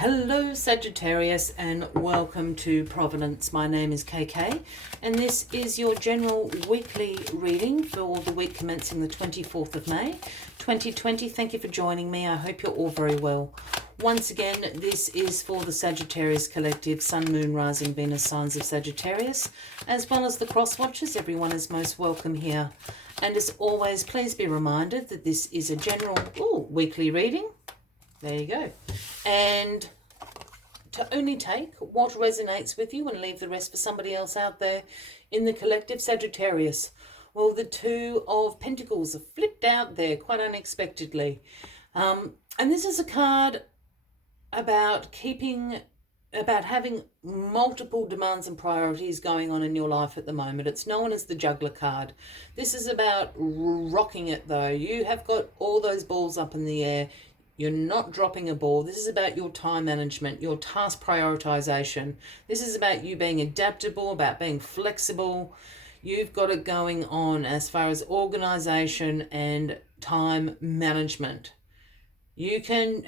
Hello Sagittarius and welcome to Providence. My name is KK and this is your general weekly reading for the week commencing the 24th of May 2020. Thank you for joining me. I hope you're all very well. Once again, this is for the Sagittarius Collective, Sun, Moon, Rising, Venus signs of Sagittarius, as well as the cross watchers. Everyone is most welcome here. And as always, please be reminded that this is a general weekly reading. There you go. And to only take what resonates with you and leave the rest for somebody else out there in the collective. Sagittarius. Well, the Two of Pentacles are flipped out there quite unexpectedly. And this is a card about having multiple demands and priorities going on in your life at the moment. It's known as the juggler card. This is about rocking it though. You have got all those balls up in the air. You're not dropping a ball. This is about your time management, your task prioritization. This is about you being adaptable, about being flexible. You've got it going on as far as organization and time management. You can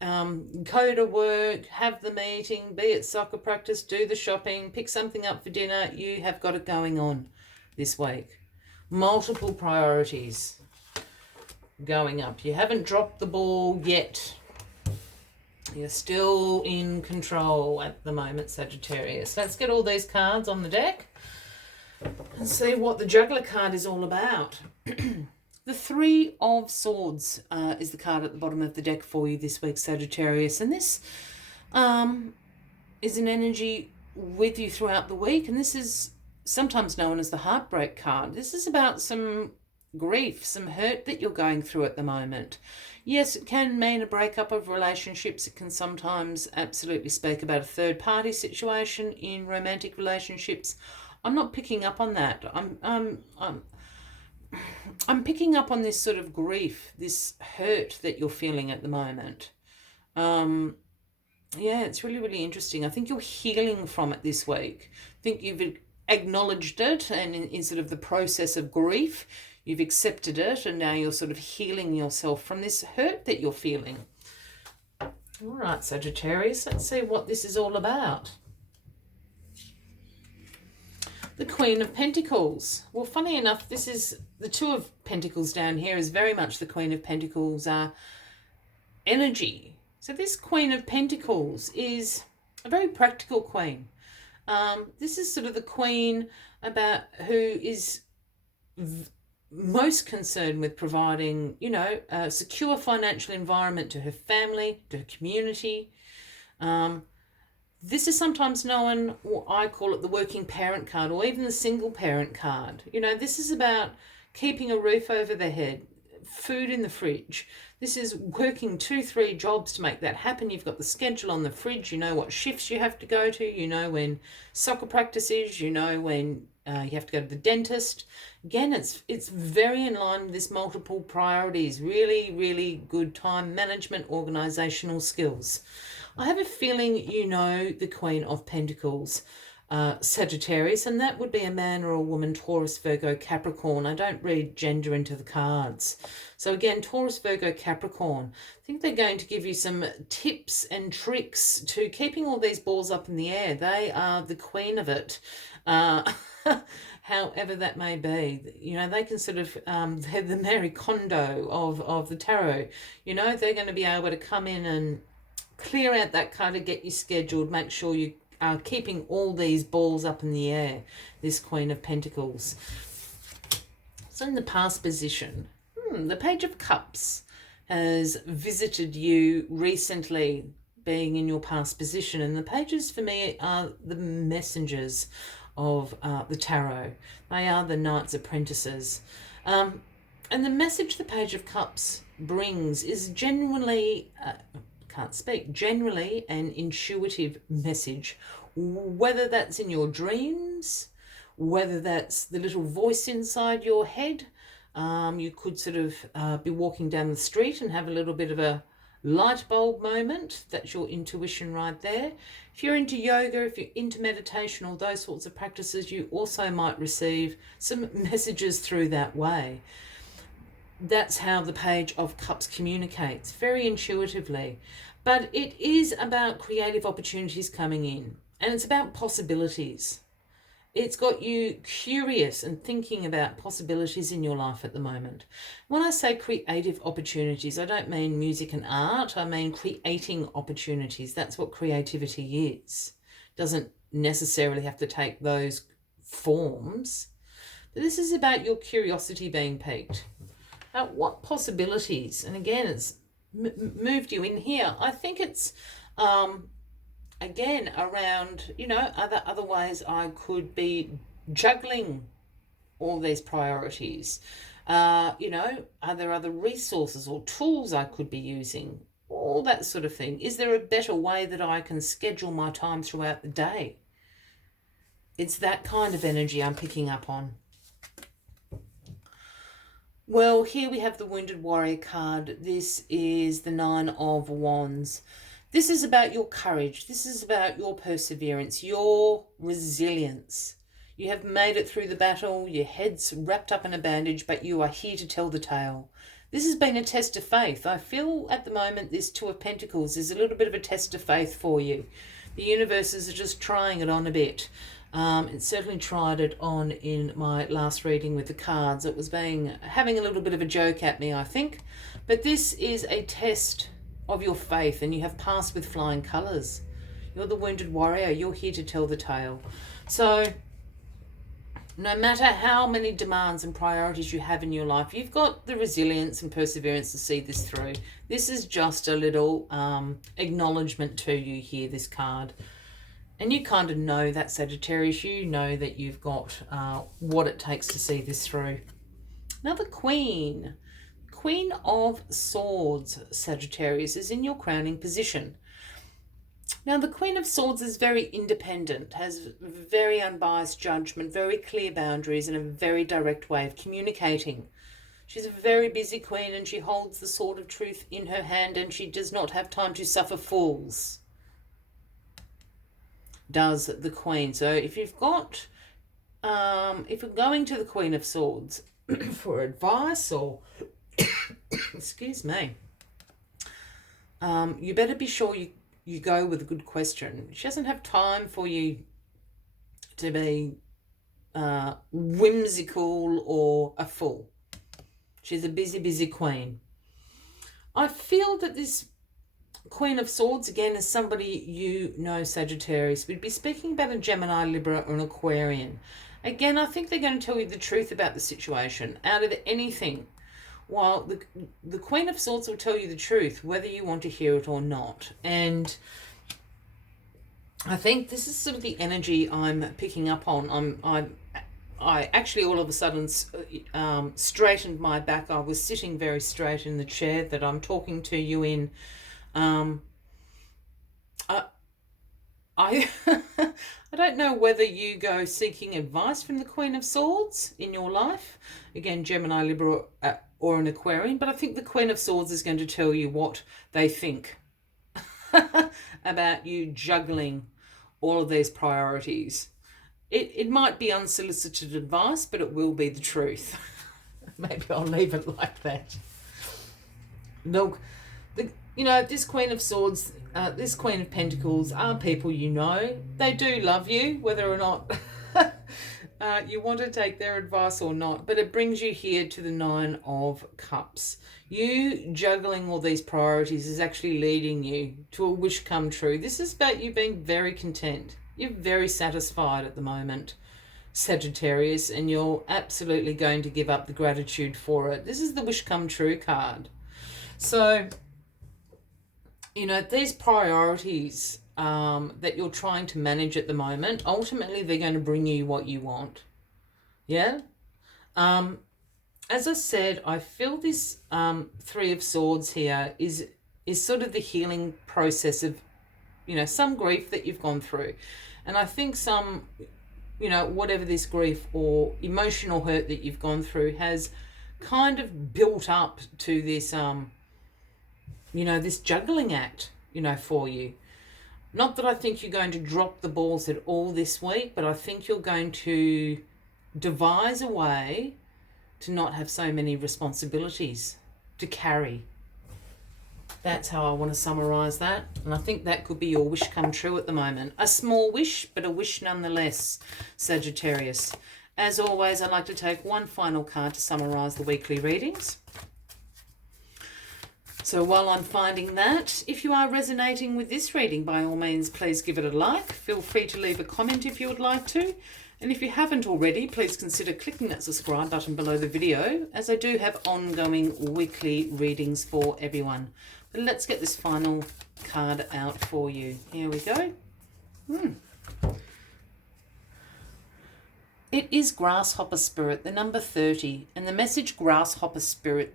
go to work, have the meeting, be at soccer practice, do the shopping, pick something up for dinner. You have got it going on this week. Multiple priorities going up. You haven't dropped the ball yet. You're still in control at the moment, Sagittarius. Let's get all these cards on the deck and see what the juggler card is all about. The Three of Swords is the card at the bottom of the deck for you this week, Sagittarius. And this is an energy with you throughout the week. And this is sometimes known as the heartbreak card. This is about some grief, some hurt that you're going through at the moment. Yes, it can mean a breakup of relationships. It can sometimes absolutely speak about a third party situation in romantic relationships. I'm not picking up on that. I'm picking up on this sort of grief, this hurt that you're feeling at the moment. Yeah, it's really, really interesting. I think you're healing from it this week. I think you've acknowledged it and in sort of the process of grief, you've accepted it, and now you're sort of healing yourself from this hurt that you're feeling. All right, Sagittarius, let's see what this is all about. The Queen of Pentacles. Well, funny enough, this is the Two of Pentacles down here is very much the Queen of Pentacles energy. So this Queen of Pentacles is a very practical queen. This is sort of the queen about who is most concerned with providing, a secure financial environment to her family, to her community. This is sometimes known, or I call it the working parent card, or even the single parent card. This is about keeping a roof over their head, food in the fridge. This is working 2-3 jobs to make that happen. You've got the schedule on the fridge. You know what shifts you have to go to. You know when soccer practice is. You know when you have to go to the dentist. Again, it's very in line with this multiple priorities. Really, really good time management, organizational skills. I have a feeling you know the Queen of Pentacles, Sagittarius, and that would be a man or a woman, Taurus, Virgo, Capricorn. I don't read gender into the cards. So again, Taurus, Virgo, Capricorn. I think they're going to give you some tips and tricks to keeping all these balls up in the air. They are the queen of it. However that may be, they can sort of, they're the Marie Kondo of the tarot. They're going to be able to come in and clear out that card to get you scheduled, make sure you are keeping all these balls up in the air, this Queen of Pentacles. So in the past position, the Page of Cups has visited you recently, being in your past position. And the pages for me are the messengers of the tarot. They are the Knight's apprentices. And the message the Page of Cups brings is generally an intuitive message, whether that's in your dreams, whether that's the little voice inside your head. You could sort of be walking down the street and have a little bit of a light bulb moment. That's your intuition right there. If you're into yoga, if you're into meditation, or those sorts of practices, you also might receive some messages through that way. that's how the Page of Cups communicates, very intuitively. But it is about creative opportunities coming in, and it's about possibilities. It's got you curious and thinking about possibilities in your life at the moment. When I say creative opportunities, I don't mean music and art. I mean creating opportunities. That's what creativity is. Doesn't necessarily have to take those forms. But this is about your curiosity being piqued. What possibilities? And again, it's moved you in here. I think it's again around, you know, other ways I could be juggling all these priorities. You know, are there other resources or tools I could be using? All that sort of thing. Is there a better way that I can schedule my time throughout the day? It's that kind of energy I'm picking up on. Well, here we have the Wounded Warrior card. This is the Nine of Wands. This is about your courage. This is about your perseverance, your resilience. You have made it through the battle. Your head's wrapped up in a bandage, but you are here to tell the tale. This has been a test of faith. I feel at the moment this Two of Pentacles is a little bit of a test of faith for you. The universes are just trying it on a bit. It certainly tried it on in my last reading with the cards. It was having a little bit of a joke at me, I think. But this is a test of your faith, and you have passed with flying colours. You're the Wounded Warrior. You're here to tell the tale. So no matter how many demands and priorities you have in your life, you've got the resilience and perseverance to see this through. This is just a little acknowledgement to you here, this card. And you kind of know that, Sagittarius. You know that you've got what it takes to see this through. Now the Queen. Queen of Swords, Sagittarius, is in your crowning position. Now the Queen of Swords is very independent, has very unbiased judgment, very clear boundaries, and a very direct way of communicating. She's a very busy queen, and she holds the sword of truth in her hand, and she does not have time to suffer fools. Does the Queen. So if you've got, if you're going to the Queen of Swords for advice or, excuse me, you better be sure you go with a good question. She doesn't have time for you to be whimsical or a fool. She's a busy, busy queen. I feel that this Queen of Swords, again, is somebody you know, Sagittarius. We'd be speaking about a Gemini, Libra, or an Aquarian. Again, I think they're going to tell you the truth about the situation. Out of anything, while the Queen of Swords will tell you the truth, whether you want to hear it or not. And I think this is sort of the energy I'm picking up on. I actually all of a sudden straightened my back. I was sitting very straight in the chair that I'm talking to you in. I don't know whether you go seeking advice from the Queen of Swords in your life. Again, Gemini, Libra, or an Aquarian. But I think the Queen of Swords is going to tell you what they think about you juggling all of these priorities. It might be unsolicited advice, but it will be the truth. Maybe I'll leave it like that. Look, you know, this Queen of Swords, this Queen of Pentacles are people you know. They do love you, whether or not you want to take their advice or not. But it brings you here to the Nine of Cups. You juggling all these priorities is actually leading you to a wish come true. This is about you being very content. You're very satisfied at the moment, Sagittarius, and you're absolutely going to give up the gratitude for it. This is the wish come true card. So, you know, these priorities that you're trying to manage at the moment, ultimately they're going to bring you what you want. Yeah? As I said, I feel this Three of Swords here is sort of the healing process of, you know, some grief that you've gone through. And I think some, you know, whatever this grief or emotional hurt that you've gone through has kind of built up to this, you know, this juggling act, you know, for you. Not that I think you're going to drop the balls at all this week, but I think you're going to devise a way to not have so many responsibilities to carry. That's how I want to summarise that. And I think that could be your wish come true at the moment. A small wish, but a wish nonetheless, Sagittarius. As always, I'd like to take one final card to summarise the weekly readings. So while I'm finding that, if you are resonating with this reading, by all means, please give it a like. Feel free to leave a comment if you would like to. And if you haven't already, please consider clicking that subscribe button below the video, as I do have ongoing weekly readings for everyone. But let's get this final card out for you. Here we go. It is Grasshopper Spirit, the number 30. And the message Grasshopper Spirit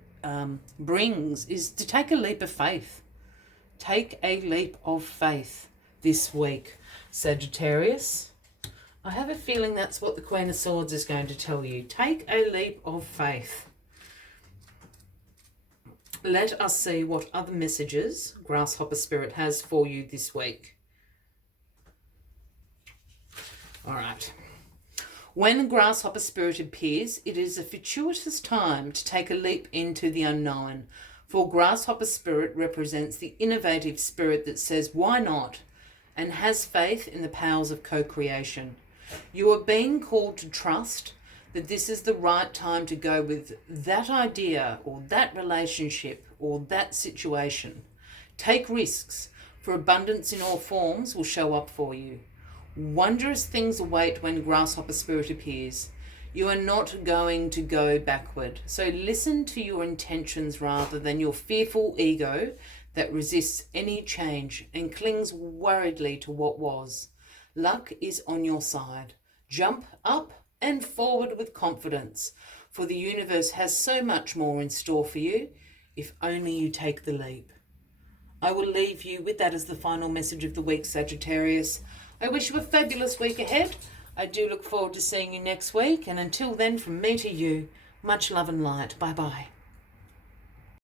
brings is to take a leap of faith. Take a leap of faith this week, Sagittarius. I have a feeling that's what the Queen of Swords is going to tell you. Take a leap of faith. Let us see what other messages Grasshopper Spirit has for you this week. All right. When Grasshopper Spirit appears, it is a fortuitous time to take a leap into the unknown. For Grasshopper Spirit represents the innovative spirit that says, why not? And has faith in the powers of co-creation. You are being called to trust that this is the right time to go with that idea or that relationship or that situation. Take risks, for abundance in all forms will show up for you. Wondrous things await when Grasshopper Spirit appears. You are not going to go backward. So listen to your intentions rather than your fearful ego that resists any change and clings worriedly to what was. Luck is on your side. Jump up and forward with confidence, for the universe has so much more in store for you if only you take the leap. I will leave you with that as the final message of the week, Sagittarius. I wish you a fabulous week ahead. I do look forward to seeing you next week, and until then, from me to you, much love and light. Bye-bye.